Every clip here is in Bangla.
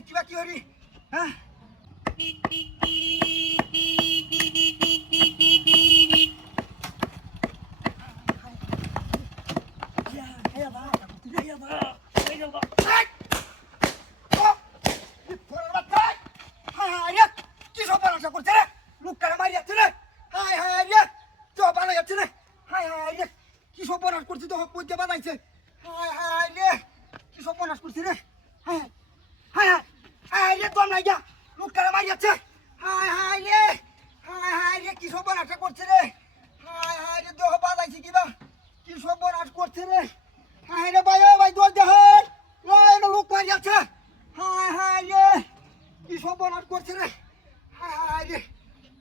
এটা কিবা কি হরি হ্যাঁ কি সব আশা করছে রে লোকটাকে মারি যাচ্ছে রে হায় হায় রে তো বানা যাচ্ছে রে হায় হায় রে কি সব বনাস করছে তো পদ্মা বানাইছে হায় হায় রে কি সব বনাস করছে রে হায় হায় হায় রে তো নাই যা লোকটাকে মারি যাচ্ছে হায় হায় রে কি সব বনাস করছে রে হায় হায় রে দেহ বানাইছে কিবা কি সব বনাস করছে রে হায় রে ভাই দোষ দেহ লোক মারি যাচ্ছে হায় হায় রে কি সব বনাস করছে রে হায় রে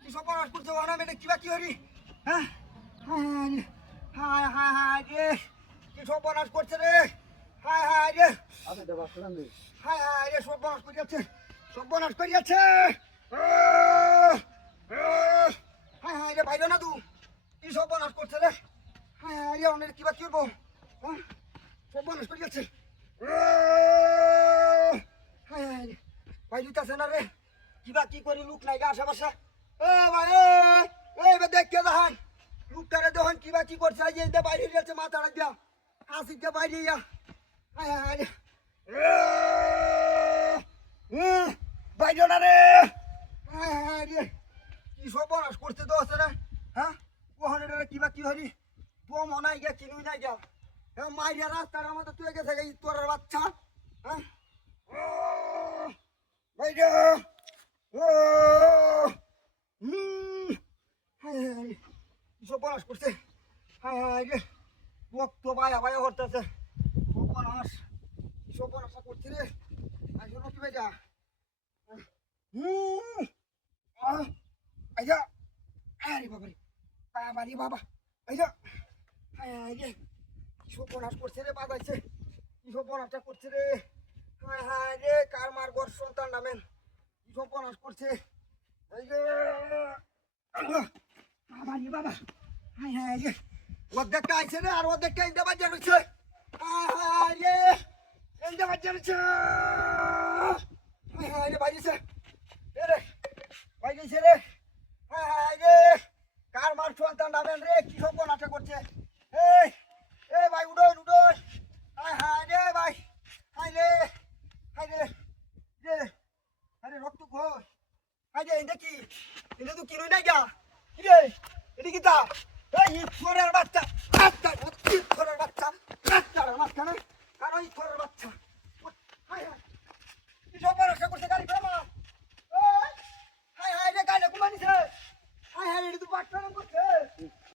কি সব বনাস করছে ওরা মেয়ে কিবা কি হরি হ্যাঁ হায় রে কি সব বনাস করছে রে হায় রে হায় রে সব বনাস করে যাচ্ছে সব বনাস করে যাচ্ছে হায় রে ভাইলো না তু কি সব বনাস করছে রে হায় রে অনেক কিবা কি করবো সব বনাস করে যাচ্ছে হায় রে ভাই দিতেছে না রে কিবা কি করি লোক নাই গা আশেপাশে ভাই এবার দেখে দেখান লোকটারে দেখুন কিবা কি করছে যে বাইরে যাচ্ছে মাথাটা দিয়া হাসিতে বাইরে যা বাইরে না রে রে কি সব বনাস করছে তো আছে রে হ্যাঁ ওখানে কিবা কি হরি তো মনাই গিয়া কিনুই নাই গা মাইরিয়া রাস্তার আমাদের তুই গেছে তোর বাচ্চা হ্যাঁ বাইরে সব বনাস করছে হায় রে রক্ত বায়া করতেছে সব বনাস করছে রে আইসো কি বেজা আইসা আরে বাবা আইসা রে সব বনাস করছে রে বাজাইছে সব বনাসটা করছে রে হায় রে কার মার ঘর সন্তান নামেন সব বনাস করছে বাবা হায় রে অর্ধেকটা আইছে রে আর অর্ধেকটা ইন্দা বাজা রয়েছে হায় রে ইন্দা বাজা রয়েছে হায় রে বাইরেছে রে বাইরেছে রে হায় রে কার মার সন্তান নামেন রে কি সব বনাসটা করছে এই ভাই উডোন হায় রে ভাই হায় রে আরে রক্ত ঘোষ আরে এটা কি এটা তো কিনুই নাই গা রে এটা কি তা এই ইথরের বাচ্চা ইথরের বাচ্চা মাঝখানে আর ইথরের বাচ্চা